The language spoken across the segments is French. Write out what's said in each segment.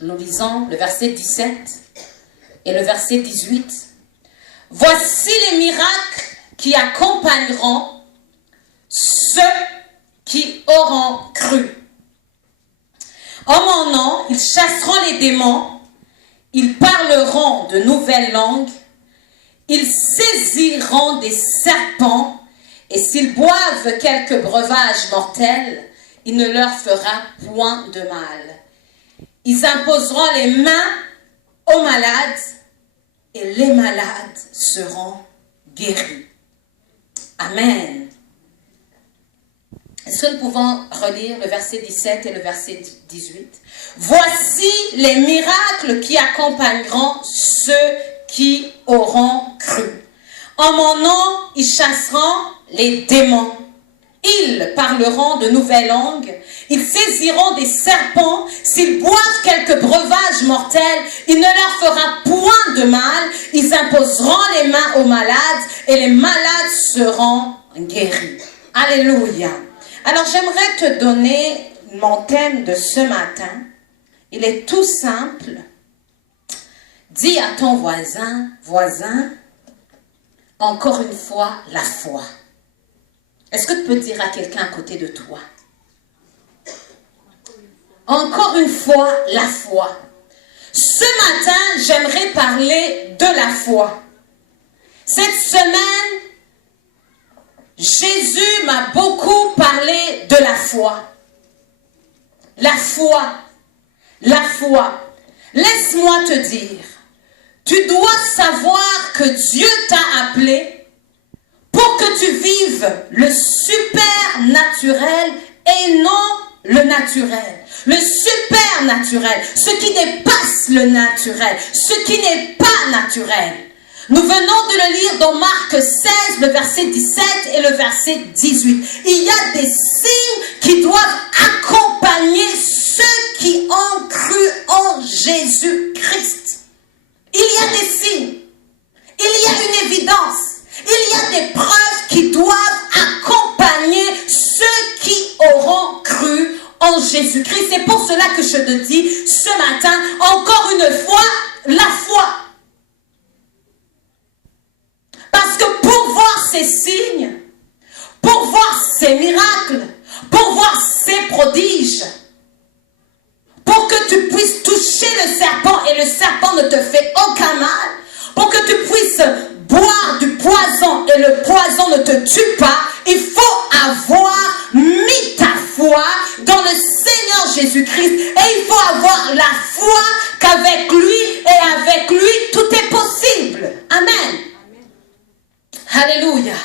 Nous lisons le verset 17 et le verset 18. Voici les miracles qui accompagneront ceux qui auront cru. En mon nom, ils chasseront les démons, ils parleront de nouvelles langues, ils saisiront des serpents, et s'ils boivent quelques breuvages mortels, il ne leur fera point de mal. Ils imposeront les mains aux malades, et les malades seront guéris. Amen. Est-ce que nous pouvons relire le verset 17 et le verset 18? Voici les miracles qui accompagneront ceux qui auront cru. En mon nom, ils chasseront les démons. Ils parleront de nouvelles langues. Ils saisiront des serpents. S'ils boivent quelques breuvages mortels, il ne leur fera point de mal. Ils imposeront les mains aux malades et les malades seront guéris. Alléluia. Alors j'aimerais te donner mon thème de ce matin. Il est tout simple. Dis à ton voisin, encore une fois, la foi. Est-ce que tu peux dire à quelqu'un à côté de toi? Encore une fois, la foi. Ce matin, j'aimerais parler de la foi. Cette semaine, Jésus m'a beaucoup parlé de la foi. La foi. La foi. Laisse-moi te dire, tu dois savoir que Dieu t'a appelé pour que tu vives le supernaturel et non le naturel. Le supernaturel, ce qui dépasse le naturel, ce qui n'est pas naturel. Nous venons de le lire dans Marc 16, le verset 17 et le verset 18. Il y a des signes qui doivent accompagner ceux qui ont cru en Jésus-Christ. Il y a des signes, il y a une évidence, il y a des preuves qui doivent accompagner ceux qui auront cru en Jésus-Christ. C'est pour cela que je te dis ce matin, encore une fois, la foi. Parce que pour voir ces signes, pour voir ces miracles, pour voir ces prodiges, pour que tu puisses toucher le serpent et le serpent ne te fait aucun mal, pour que tu puisses boire du poison et le poison ne te tue pas, il faut avoir mis ta foi dans le Seigneur Jésus-Christ et il faut avoir la foi qu'avec lui et avec lui tout est possible. Amen. Alléluia.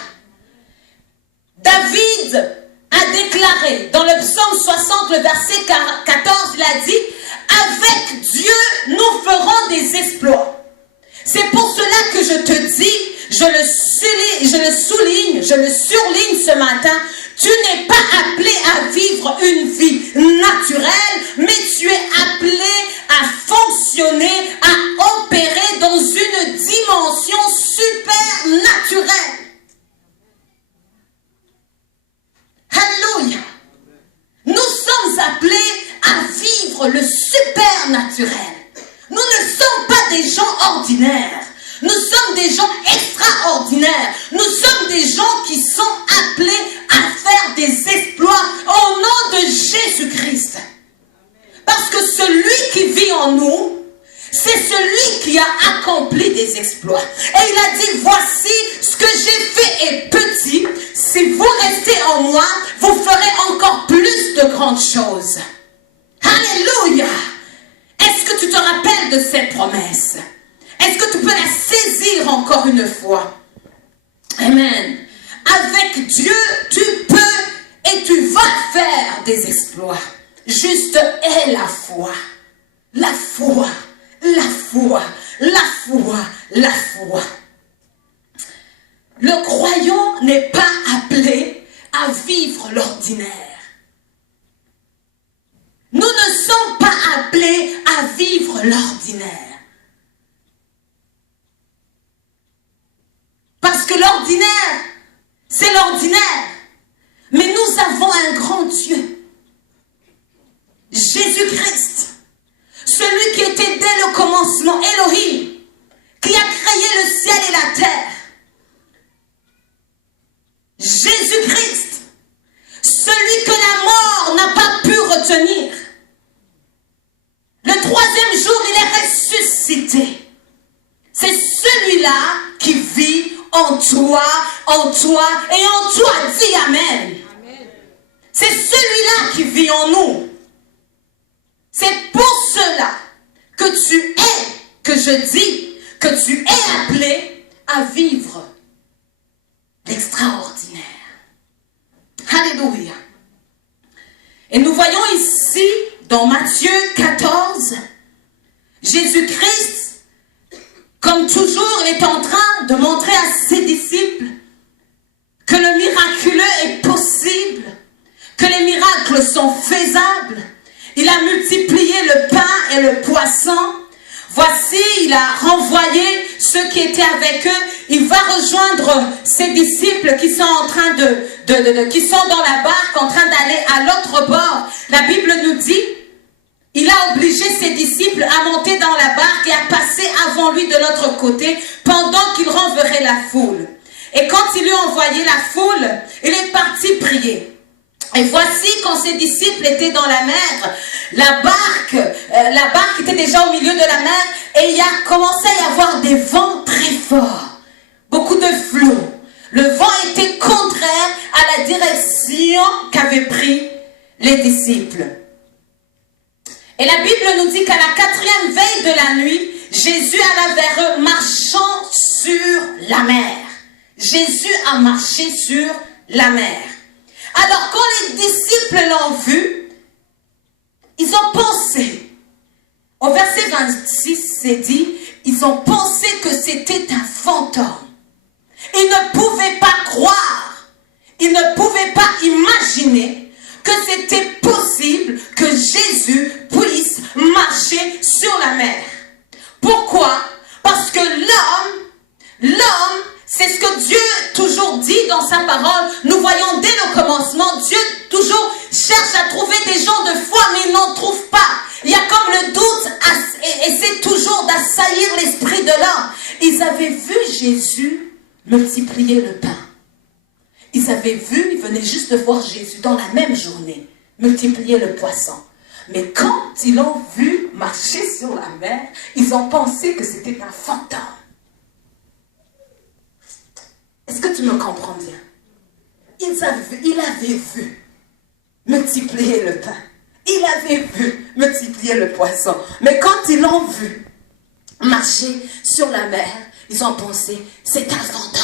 David a déclaré dans le psaume 60, le verset 14, il a dit « Avec Dieu, nous ferons des exploits ». C'est pour cela que je te dis, je le surligne ce matin, tu n'es pas appelé à vivre une vie naturelle, mais tu es appelé à fonctionner, à opérer dans une dimension supernaturelle. Alléluia. Nous sommes appelés à vivre le supernaturel. Nous ne sommes pas des gens ordinaires. Nous sommes des gens extraordinaires. Nous sommes des gens qui sont appelés à faire des exploits au nom de Jésus-Christ. Parce que celui qui vit en nous, c'est celui qui a accompli des exploits. Et il a dit, voici ce que j'ai fait est petit. Si vous restez en moi, vous ferez encore plus de grandes choses. Alléluia. Est-ce que tu te rappelles de cette promesse? Est-ce que tu peux la saisir encore une fois? Amen. Avec Dieu, tu peux et tu vas faire des exploits. Juste aie la foi. La foi. La foi. La foi. La foi. Le croyant n'est pas appelé à vivre l'ordinaire. Nous ne sommes pas appelés à vivre l'ordinaire. Parce que l'ordinaire, c'est l'ordinaire. Mais nous avons un grand Dieu. Jésus-Christ. Celui en toi et en toi. Dis Amen. C'est celui-là qui vit en nous. C'est pour cela que tu es, que je dis, que tu es appelé à vivre l'extraordinaire. Alléluia. Et nous voyons ici, dans Matthieu 14, Jésus-Christ, comme toujours, est en train de montrer à ses disciples que le miraculeux est possible, que les miracles sont faisables. Il a multiplié le pain et le poisson. Voici, il a renvoyé ceux qui étaient avec eux. Il va rejoindre ses disciples qui sont en train qui sont dans la barque, en train d'aller à l'autre bord. La Bible nous dit, il a obligé ses disciples à monter dans la barque et à passer avant lui de l'autre côté pendant qu'il renverrait la foule. Et quand il lui a envoyé la foule, il est parti prier. Et voici, quand ses disciples étaient dans la mer, la barque était déjà au milieu de la mer et il a commencé à y avoir des vents très forts, beaucoup de flots. Le vent était contraire à la direction qu'avaient pris les disciples. Et la Bible nous dit qu'à la 4e veille de la nuit, Jésus alla vers eux marchant sur la mer. Jésus a marché sur la mer. Alors quand les disciples l'ont vu, ils ont pensé, au verset 26 c'est dit, ils ont pensé que c'était un fantôme. Ils ne pouvaient pas croire, ils ne pouvaient pas imaginer que c'était possible que Jésus puisse marcher sur la mer. Pourquoi? Parce que l'homme, c'est ce que Dieu toujours dit dans sa parole. Nous voyons dès le commencement, Dieu toujours cherche à trouver des gens de foi, mais il n'en trouve pas. Il y a comme le doute, essaie toujours d'assaillir l'esprit de l'homme. Ils avaient vu Jésus multiplier le pain. Ils avaient vu, ils venaient juste de voir Jésus dans la même journée, multiplier le poisson. Mais quand ils l'ont vu marcher sur la mer, ils ont pensé que c'était un fantôme. Est-ce que tu me comprends bien? Il avait vu multiplier le pain. Il avait vu multiplier le poisson. Mais quand ils l'ont vu marcher sur la mer, ils ont pensé, c'est un fantôme.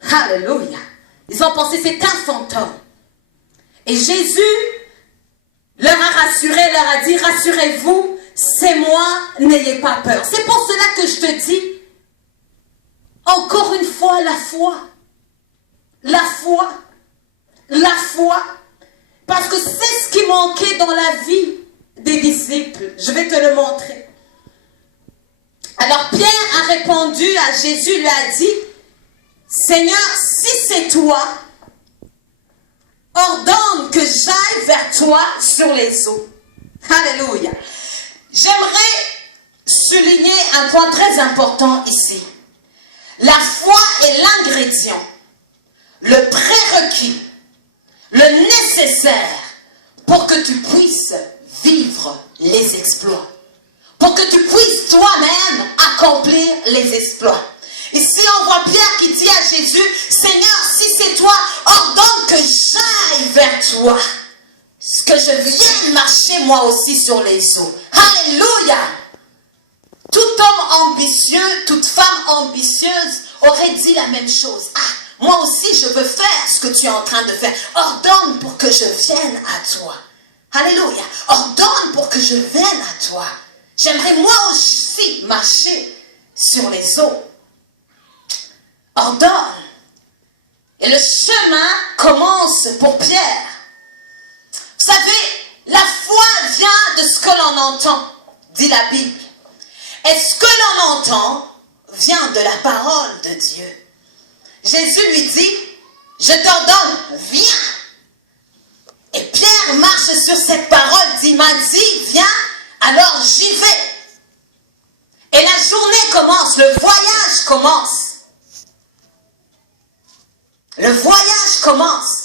Alléluia. Ils ont pensé, c'est un fantôme. Et Jésus leur a rassuré, leur a dit, rassurez-vous, c'est moi, n'ayez pas peur. C'est pour cela que je te dis, encore une fois, la foi. La foi. La foi. Parce que c'est ce qui manquait dans la vie des disciples. Je vais te le montrer. Alors Pierre a répondu à Jésus, lui a dit, Seigneur, si c'est toi, ordonne que j'aille vers toi sur les eaux. Alléluia. J'aimerais souligner un point très important ici. La foi est l'ingrédient, le prérequis, le nécessaire pour que tu puisses vivre les exploits. Pour que tu puisses toi-même accomplir les exploits. Ici, on voit Pierre qui dit à Jésus, Seigneur, si c'est toi, ordonne que j'aille vers toi. Que je vienne marcher moi aussi sur les eaux. Alléluia! Tout homme ambitieux, toute femme ambitieuse aurait dit la même chose. Ah, moi aussi je veux faire ce que tu es en train de faire. Ordonne pour que je vienne à toi. Alléluia! Ordonne pour que je vienne à toi. J'aimerais moi aussi marcher sur les eaux. Ordonne. Et le chemin commence pour Pierre. Vous savez, la foi vient de ce que l'on entend, dit la Bible. Et ce que l'on entend vient de la parole de Dieu. Jésus lui dit, je t'ordonne, viens. Et Pierre marche sur cette parole, dit, m'a dit, viens, alors j'y vais. Et la journée commence, le voyage commence. Le voyage commence.